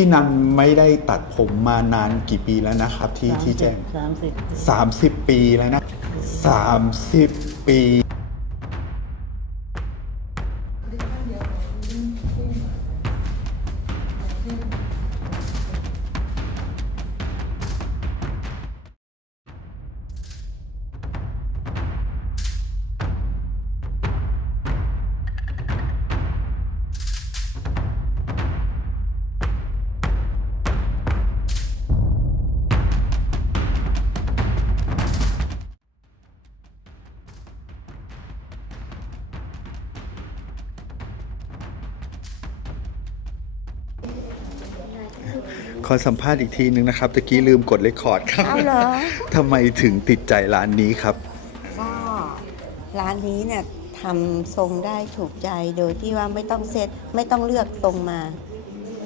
พี่นันไม่ได้ตัดผมมานานกี่ปีแล้วนะครับที่ที่แจ้ง สามสิบ 30 ปีแล้วนะ 30 ปี ขอสัมภาษณ์อีกทีหนึ่งนะครับตะกี้ลืมกดเลคคอร์ดครับ เอาเหรอ ทำไมถึงติดใจร้านนี้ครับ ก็ร้านนี้เนี่ยทำทรงได้ถูกใจโดยที่ว่าไม่ต้องเซตไม่ต้องเลือกทรงมา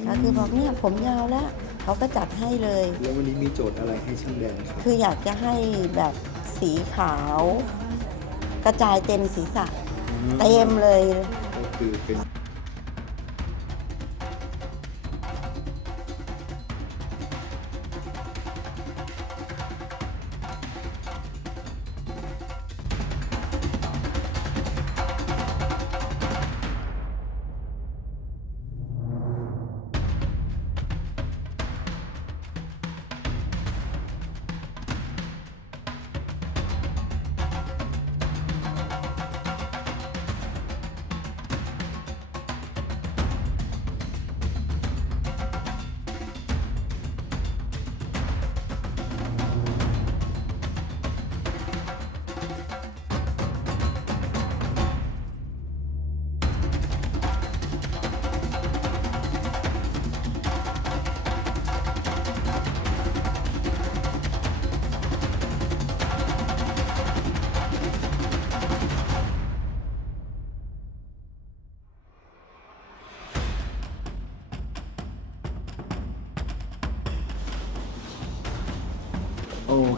ก็คือบอกเนี่ยผมยาวแล้วเขาก็จัดให้เลย แล้ววันนี้มีโจทย์อะไรให้ช่างแดงครับ คืออยากจะให้แบบสีขาว กระจายเต็มศีรษะ เต็มเลย ก็คือเป็น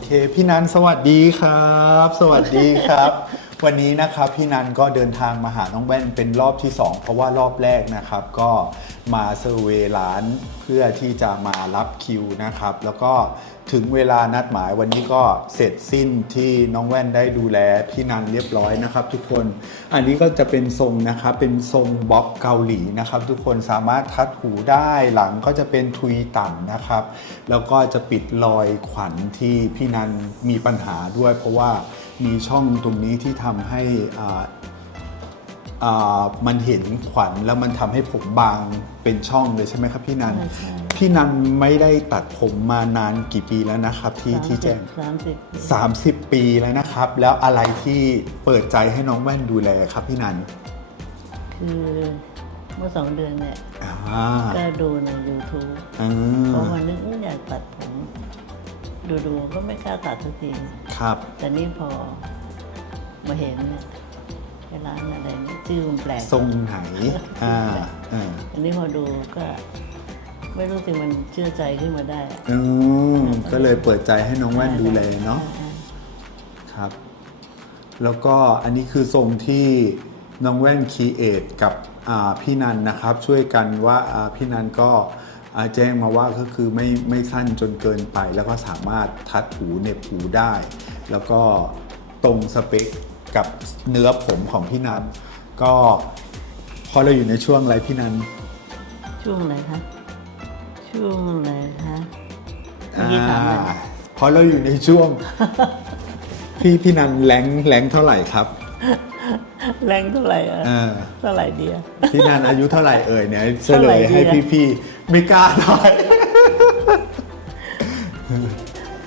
เค พี่นันสวัสดีครับ สวัสดีครับ วันนี้นะครับพี่นันก็เดินทางมาหาน้องแว่นเป็นรอบที่ 2 เพราะว่ารอบแรกนะครับ ก็มาเซอร์เวร้านเพื่อที่จะมารับคิวนะครับ แล้วก็ถึงเวลานัดหมายวันนี้ก็เสร็จสิ้นที่น้องแว่นได้ดูแลพี่นันเรียบร้อยนะครับ ทุกคนอันนี้ก็จะเป็นทรงนะครับเป็นทรงบ๊อบเกาหลีนะครับ ทุกคนสามารถทัดหูได้หลังก็จะเป็นทุยต่ำนะครับ แล้วก็จะปิดรอยขวัญที่พี่นันมีปัญหาด้วยเพราะว่า มีช่องตรงนี้ที่ทำให้อ่าอ่ามันเห็นขวัญแล้วมันทำให้ผมบางเป็นช่องเลยใช่ไหมครับพี่นันใช่ใช่พี่นันไม่ได้ตัดผมมานานกี่ปีแล้วนะครับ ที่ที่แจ้งสามสิบ30 ปีแล้วนะครับ แล้วอะไรที่เปิดใจให้น้องแว่นดูแลครับ พี่นัน คือเมื่อสองเดือนเนี่ยอ่าก็ดูใน YouTube อ่าเพราะวันนึกว่าอยากตัดผม ดูๆก็ไม่กล้าตัดสักทีครับ แต่นี่พอมาเห็นเนี่ยไอ้ร้านอะไรเนี่ยชื่อมันแปลกทรงไหนอ่าอ่าอันนี้พอดูก็ ไม่รู้สึกมันเชื่อใจขึ้นมาได้อืมก็เลยเปิดใจให้น้องแว่นดูแลเนาะอ่ครับ แล้วก็อันนี้คือทรงที่น้องแว่นคีเอทกับอ่าพี่นันนะครับ ช่วยกันว่าอ่าพี่นันก็อ่า แจ้งมาว่าก็คือไม่ไม่สั้นจนเกินไป แล้วก็สามารถทัดหูเหน็บหูได้ แล้วก็ตรงสเปคกับเนื้อผมของพี่นันก็พอเราอยู่ในช่วงอะไรพี่นันช่วงไหนคะช่วงไหนคะเมื่ออ่ากี้ถามอะไรพอเราอยู่ในช่วง พี่พี่นันแรงแรงเท่าไหร่ครับ แรงเท่าไหร่อะเออเท่าไหร่เดียว พี่นันอายุเท่าไหร่เอ่ยเนี่ยเฉเท่าลไหร่ยดีให้อะ พี่ๆไม่กล้าหน่อย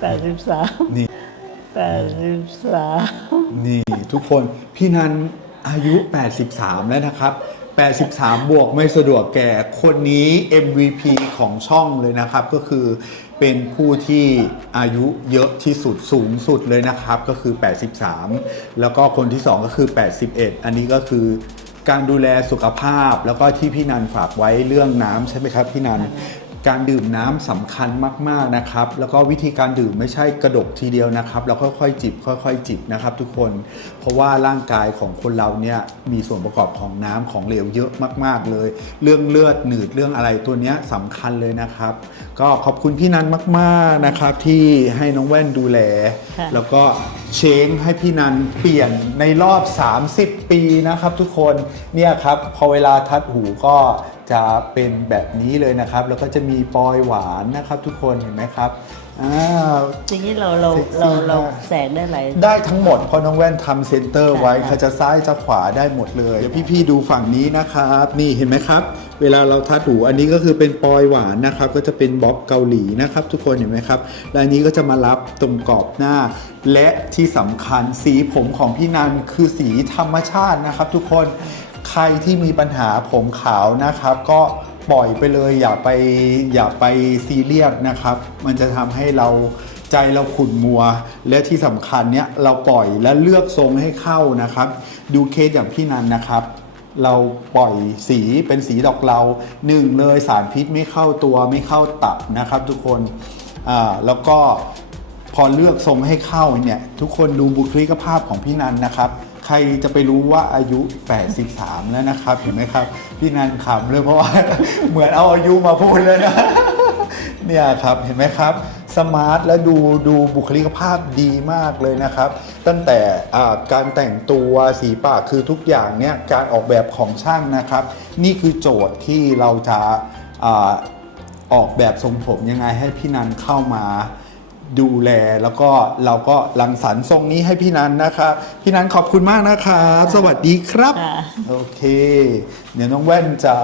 แปดสิบสามนี่ แปดสิบสามนี่ทุกคนพี่นันอายุ 83 แล้วนะครับ 83 บวกไม่สะดวกแก่คนนี้ MVP ของช่องเลยนะครับ ก็คือ เป็นผู้ที่อายุเยอะที่สุดสูงสุดเลยนะครับก็คือ 83 แล้วก็คนที่ 2 ก็คือ 81 อันนี้ก็คือการดูแลสุขภาพแล้วก็ที่พี่นันฝากไว้เรื่องน้ำใช่ไหมครับพี่นัน การดื่มน้ำสำคัญมากๆนะครับ แล้วก็วิธีการดื่มไม่ใช่กระดกทีเดียวนะครับแล้วค่อยๆจิบค่อย ๆ จิบนะครับ ทุกคน เพราะว่าร่างกายของคนเราเนี่ยมีส่วนประกอบของน้ำของเหลวเยอะมาก ๆเลย เรื่องเลือดหนืดเรื่องอะไรตัวเนี้ยสำคัญเลยนะครับ ก็ขอบคุณพี่นันมากๆนะครับที่ให้น้องแว่นดูแลค่ะแล้วก็เชงให้พี่นันเปลี่ยนในรอบ 30 ปีนะครับ ทุกคนเนี่ยครับพอเวลาทัดหูก็ จะเป็นแบบนี้เลยนะครับ แล้วก็จะมีปอยหวานนะครับทุกคนเห็นไหมครับอ่า ทีนี้เราเราเซ็กซี่เราเรามากแสงได้หลาย ได้ทั้งหมดเพราะน้องแว่นทำเซนเตอร์ไว้ค่ะ เขาจะซ้ายจะขวาได้หมดเลยเดี๋ยวพี่ๆดูฝั่งนี้นะครับ นี่เห็นไหมครับ เวลาเราทัดหูอันนี้ก็คือเป็นปอยหวานนะครับ ก็จะเป็นบ๊อบเกาหลีนะครับ ทุกคนเห็นไหมครับและอันนี้ก็จะมารับตรงกรอบหน้า และที่สำคัญสีผมของพี่นันคือสีธรรมชาตินะครับ ทุกคน ใครที่มีปัญหาผมขาวนะครับ ก็ปล่อยไปเลยอย่าไปอย่าไปซีเรียสนะครับ มันจะทำให้เราใจเราขุ่นมัว และที่สำคัญเนี่ยเราปล่อยและเลือกทรงให้เข้านะครับ ดูเคสอย่างพี่นันนะครับ เราปล่อยสีเป็นสีดอกเราหนึ่งเลยสารพิษไม่เข้าตัวไม่เข้าตับนะครับ ทุกคนอ่าแล้วก็พอเลือกทรงให้เข้าเนี่ยทุกคนดูบุคลิกภาพของพี่นันนะครับ ใครจะไปรู้ว่าอายุ 83 แล้วนะครับ เห็นไหมครับ พี่นันขำเลยเพราะว่า เหมือนเอาอายุมาพูดเลยนะ เนี่ยครับ เห็นไหมครับ สมาร์ทและดูดูบุคลิกภาพดีมากเลยนะครับ ตั้งแต่การแต่งตัวสีปากคือทุกอย่างเนี่ยการออกแบบของช่างนะครับ นี่คือโจทย์ที่เราจะออกแบบทรงผมยังไงให้พี่นันเข้ามา ดูแลแล้วก็เราก็รังสรรค์ทรงนี้ให้พี่นันนะครับพี่นันขอบคุณมากนะครับสวัสดีครับ ค่ะ โอเค เดี๋ยวน้องแว่นจะ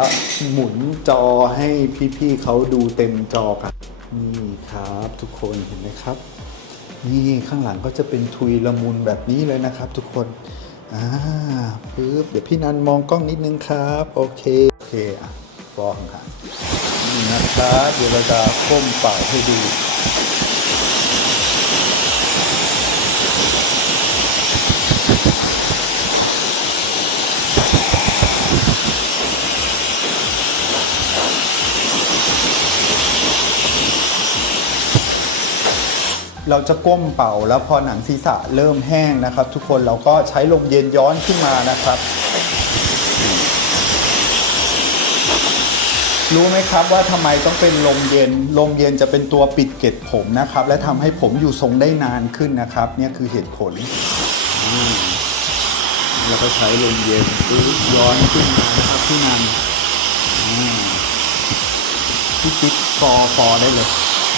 หมุนจอให้พี่ๆเขาดูเต็มจอกันนี่ครับทุกคนเห็นไหมครับ นี่ข้างหลังก็จะเป็นทุยละมุนแบบนี้เลยนะครับ ทุกคนอ่าปึ๊บเดี๋ยวพี่นันมองกล้องนิดนึงครับ โอเคโอเคอะกล้องค่ะนี่นะครับเดี๋ยวเราจะก้มเป่าให้ดู เราจะก้มเป่าแล้วพอหนังศีรษะเริ่มแห้งนะครับ ทุกคนเราก็ใช้ลมเย็นย้อนขึ้นมานะครับ รู้ไหมครับว่าทำไมต้องเป็นลมเย็น ลมเย็นจะเป็นตัวปิดเกล็ดผมนะครับ และทำให้ผมอยู่ทรงได้นานขึ้นนะครับ เนี่ยคือเหตุผล แล้วก็ใช้ลมเย็นย้อนขึ้นมานะครับพี่นันอ่าพี่ติ๊กฟอฟอได้เลย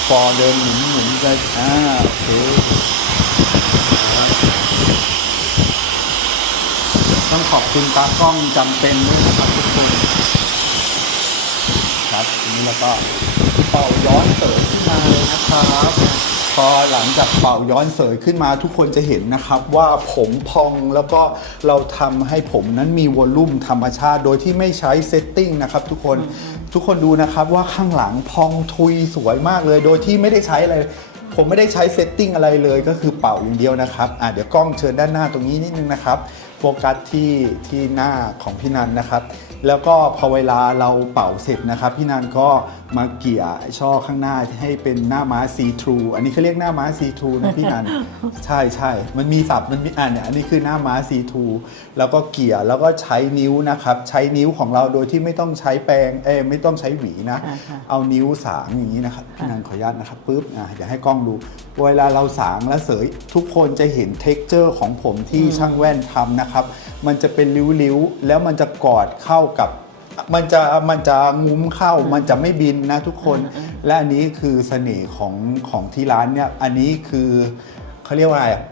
ฟอเดินหมุนหมุนไปอ่าโอเคต้องขอบคุณตากล้องจำเป็นด้วยนะครับทุกคนครับทีนี้เราก็เป่าย้อนเสยขึ้นมาเลยนะครับพอหลังจากเป่าย้อนเสยขึ้นมาทุกคนจะเห็นนะครับว่าผมพองแล้วก็เราทำให้ผมนั้นมีวอลลุ่มธรรมชาติ โดยที่ไม่ใช้เซตติ้งนะครับทุกคน ทุกคนดูนะครับว่าข้างหลังพองทุยสวยมากเลย โดยที่ไม่ได้ใช้อะไร ผมไม่ได้ใช้เซตติ้งอะไรเลยก็คือเป่าอย่างเดียวนะครับอะเดี๋ยวกล้องเชิญด้านหน้าตรงนี้นิดนึงนะครับโฟกัสที่ที่หน้าของพี่นันนะครับ แล้วก็พอเวลาเราเป่าเสร็จนะครับ พี่นันก็มาเกี่ยช่อข้างหน้าให้เป็นหน้าม้าซีทรูอันนี้เขาเรียกหน้าม้าซีทรูนะพี่นัน ใช่ใช่มันมีศัพท์มันมีอ่านเนี่ยอันนี้คือหน้าม้าซีทรูแล้วก็เกี่ยแล้วก็ใช้นิ้วนะครับ ใช้นิ้วของเราโดยที่ไม่ต้องใช้แปรงเอ้ยไม่ต้องใช้หวีนะค่ะค่ะเอานิ้วสางอย่างนี้นะครับพี่นันขออนุญาตนะครับปุ๊บอะเดี๋ยวให้กล้องดู เวลาเราสางและเสยทุกคนจะเห็นเท็กเจอร์ของผมที่ช่างแว่นทำนะครับ มันจะเป็นริ้วๆแล้วมันจะกอดเข้ากับ มันจะมันจะงุ้มเข้ามันจะไม่บินนะทุกคน และอันนี้คือเสน่ห์ของของที่ร้านเนี่ยอันนี้คือเขาเรียกว่าอะไรอะ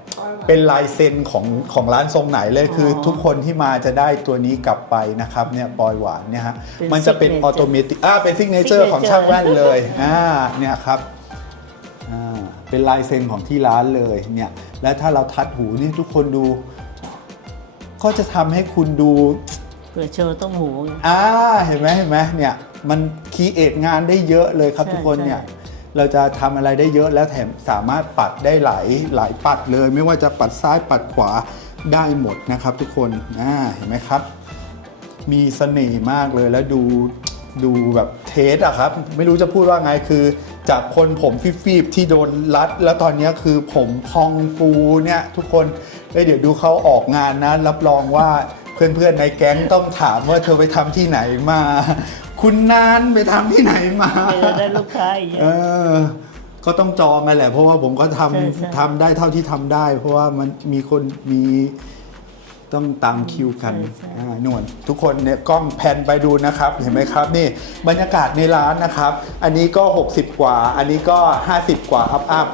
เป็นลายเซ็นของของร้านทรงไหนเลยคือทุกคนที่มาจะได้ตัวนี้กลับไปนะครับเนี่ยปอยหวานเนี่ยฮะเป็นมันจะเป็นออ signature โตเมติอ่าเป็นซิกเนเจอร์ของช่างแว่นเลยอ่าเนี่ยครับอ่าเป็นลายเซ็นของที่ร้านเลยเนี่ยและถ้าเราทัดหูนี่ทุกคนดู ก็จะทำให้คุณดู เผื่อโชว์ต้องหูไงอ่าเห็นไหมเห็นไหมเนี่ยมันคีเอทงานได้เยอะเลยครับใช่ทุกคนเนี่ยใช่เราจะทำอะไรได้เยอะแล้วแถมสามารถปัดได้หลายหลายปัดเลย ไม่ว่าจะปัดซ้ายปัดขวาได้หมดนะครับ ทุกคนอ่าเห็นไหมครับ มีเสน่ห์มากเลยแล้วดูดูแบบเทสอะครับ ไม่รู้จะพูดว่าไงคือ จากคนผมฟีบๆที่โดนรัด แล้วตอนเนี้ยคือผมพองฟูเนี่ยทุกคนเอ้ยเดี๋ยวดูเขาออกงานนะรับรองว่า เพื่อนๆในแก๊งต้องถามว่าเธอไปทำที่ไหนมา คุณนานไปทำที่ไหนมา เจอได้ลูกค้าอีกเยเออะ อ ก็ต้องจองกันแหละ เพราะว่าผมก็ทใช่ใช่ำทำได้เท่าที่ทำได้ เพราะว่ามันมีคนมีต้องตามคิวกันอ่าหนวดทุกคนเนี่ยกล้องแพนไปดูนะครับ เห็นไหมครับนี่บรรยากาศในร้านนะครับ อันนี้ก็ 60 กว่า อันนี้ก็ 50 กว่าอัพอัพ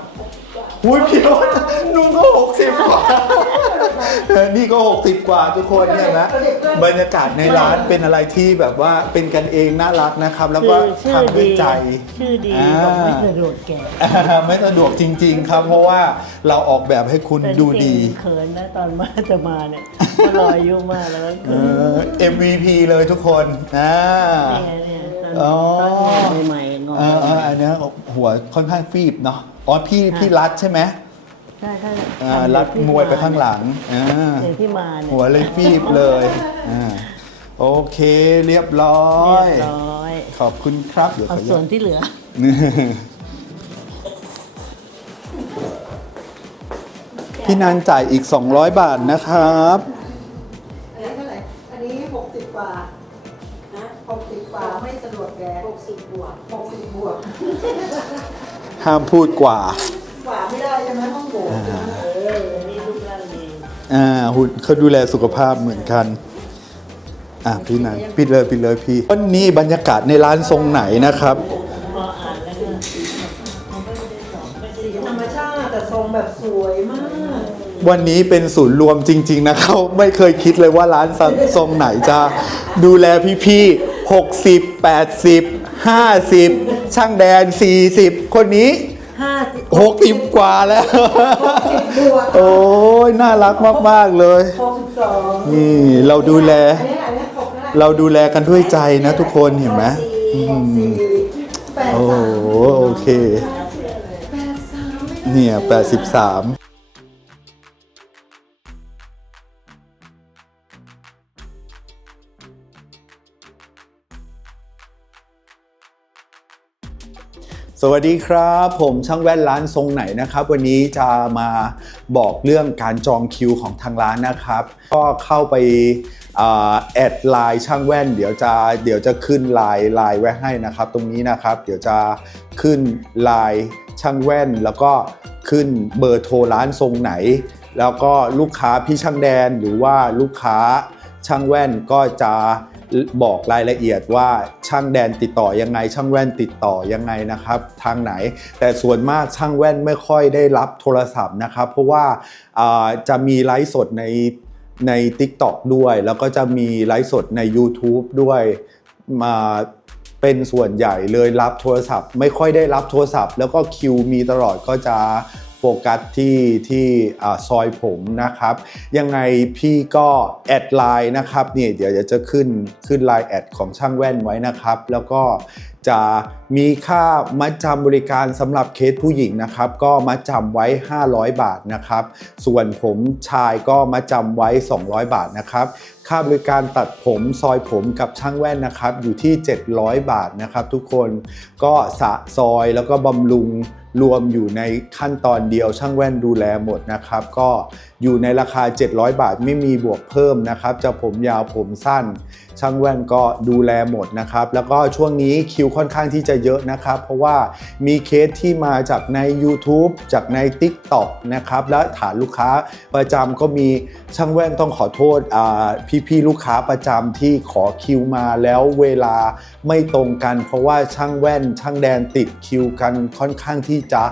อุ้ยพี่รถนุ่งก็60กว่าเออนี่ก็60กว่าทุกคนเนี่ยนะบรรยากาศในร้านเป็นอะไรที่แบบว่าเป็นกันเองน่ารักนะครับ แล้วก็คือชื่อทำด้วยดีใจ ชื่อดีอ่า บอกไม่สะดวกแก่อ่าไม่สะดวกจริง ๆ ครับ เพราะว่าเราออกแบบให้คุณแต่ดูจริดีงๆเขินนะตอนมาจะมาเนี่ยเพราะเราอายุมากแล้วก็เอเขินอ MVP เลยทุกคนอ่านี่ไงเนี่ยตอนอ๋อ ตอนใหม่ๆงอเออเอออันเนี้ยหัวค่อนข้างฟีบเนาะ อ๋อพี่พี่รัดใช่ไหมใช่ใช่อ่ารัดมวยไปข้างหลังอ่าอย่างที่มาเนี่ยหัวเลยฟีบเลยอ่าโอเคเรียบร้อเรีย ยบร้อย ขอบคุณครับ เดี๋ยวขเอาออนุส่ญาวนตที่เหลือ พี่นันจ่ายอีก 200 บาทนะครับ ห้ามพูดกว่า กว่าไม่ได้ใช่ไหมห้องโบกเออนี่รูปร่างดีอ่าหุ่นเขาดูแลสุขภาพเหมือนกัน อะพี่นันปิดเลยปิดเลยพี่วันนี้บรรยากาศในร้านทรงไหนนะครับ พออ่านแล้วก็สีธรรมชาติแต่ทรงแบบสวยมาก วันนี้เป็นศูนย์รวมจริง ๆ นะเขาไม่เคยคิดเลยว่าร้านทรงไหนจะดูแลพี่ๆ60 80 50 ช่างแดน 40 คนนี้ ห้าสิบ60 กว่าแล้ว บวกโอ้ยน่ารักมาก ๆ เลย หกสิบสองนี่เราดูแล อันนี้อันนี้หกนะเราดูแลกันด้วยใจนะทุกคนเห็นไหมสี่หกสี่แปดโอ้สามโหโอเค แปดสามไม่ได้เนี่ย83 สวัสดีครับ ผมช่างแว่นร้านทรงไหนนะครับ วันนี้จะมาบอกเรื่องการจองคิวของทางร้านนะครับ ก็เข้าไปแอดไลน์ช่างแว่น เดี๋ยวจะเดี๋ยวจะขึ้นไลน์ไลน์ไว้ให้นะครับ ตรงนี้นะครับ เดี๋ยวจะขึ้นไลน์ช่างแว่น แล้วก็ขึ้นเบอร์โทรร้านทรงไหน แล้วก็ลูกค้าพี่ช่างแดนหรือว่าลูกค้าช่างแว่นก็จะ บอกรายละเอียดว่าช่างแดนติดต่อยังไง ช่างแว่นติดต่อยังไงนะครับ ทางไหน แต่ส่วนมากช่างแว่นไม่ค่อยได้รับโทรศัพท์นะครับ เพราะว่าาจะมีไลฟ์สดในใน TikTok ด้วย แล้วก็จะมีไลฟ์สดใน YouTube ด้วยมาเป็นส่วนใหญ่เลยรับโทรศัพท์ ไม่ค่อยได้รับโทรศัพท์ แล้วก็คิวมีตลอดก็จะ โฟกัสที่ที่ซอยผมนะครับ ยังไงพี่ก็แอดไลน์นะครับเนี่ยเดี๋ยวจะขึ้นขึ้นไลน์แอดของช่างแว่นไว้นะครับ แล้วก็ จะมีค่ามัดจำบริการสำหรับเคสผู้หญิงนะครับ ก็มัดจำไว้ 500 บาทนะครับ ส่วนผมชายก็มัดจำไว้ 200 บาทนะครับ ค่าบริการตัดผมซอยผมกับช่างแว่นนะครับ อยู่ที่ 700 บาทนะครับ ทุกคนก็สะซอยแล้วก็บำรุงรวมอยู่ในขั้นตอนเดียวช่างแว่นดูแลหมดนะครับ ก็อยู่ในราคา 700 บาทไม่มีบวกเพิ่มนะครับ จะผมยาวผมสั้น ช่างแว่นก็ดูแลหมดนะครับ แล้วก็ช่วงนี้คิวค่อนข้างที่จะเยอะนะครับ เพราะว่ามีเคสที่มาจากใน YouTube จากใน TikTok นะครับและฐานลูกค้าประจำก็มีช่างแว่นต้องขอโทษอ่พี่ๆลูกค้าประจำที่ขอคิวมาแล้วเวลาไม่ตรงกัน เพราะว่าช่างแว่น ช่างแดนติดคิวกันค่อนข้างที่จะ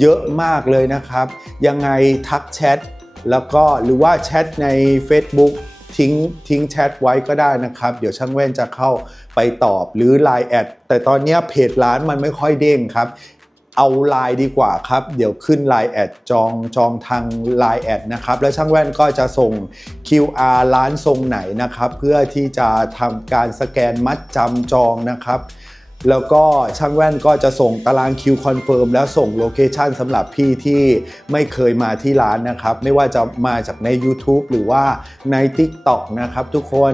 เยอะมากเลยนะครับ ยังไงทักแชทแล้วก็หรือว่าแชทใน Facebook ทิ้งทิ้งแชทไว้ก็ได้นะครับ เดี๋ยวช่างแว่นจะเข้าไปตอบหรือ Line แอดแต่ตอนนี้เพจร้านมันไม่ค่อยเด้งครับ เอาไลน์ดีกว่าครับ เดี๋ยวขึ้น Line แอดจองจองทาง Line แอดนะครับ แล้วช่างแว่นก็จะส่ง QR ร้านทรงไหนนะครับ เพื่อที่จะทำการสแกนมัดจำจองนะครับ แล้วก็ช่างแว่นก็จะส่งตารางคิวคอนเฟิร์มแล้วส่งโลเคชันสำหรับพี่ที่ไม่เคยมาที่ร้านนะครับ ไม่ว่าจะมาจากใน YouTube หรือว่าใน TikTok นะครับทุกคน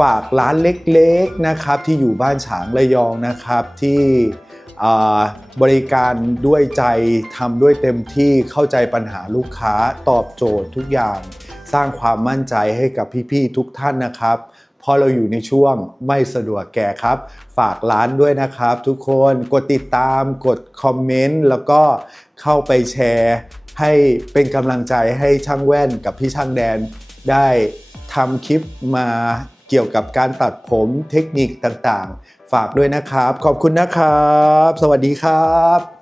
ฝากร้านเล็กๆนะครับที่อยู่บ้านฉางระยองนะครับที่บริการด้วยใจทำด้วยเต็มที่เข้าใจปัญหาลูกค้าตอบโจทย์ทุกอย่าง สร้างความมั่นใจให้กับพี่ๆทุกท่านนะครับ เพราะเราอยู่ในช่วงไม่สะดวกแก่ครับ ฝากร้านด้วยนะครับทุกคนกดติดตามกดคอมเมนต์แล้วก็เข้าไปแชร์ให้เป็นกำลังใจให้ช่างแว่นกับพี่ช่างแดน ได้ทำคลิปมาเกี่ยวกับการตัดผมเทคนิคต่างๆ ฝากด้วยนะครับ ขอบคุณนะครับ สวัสดีครับ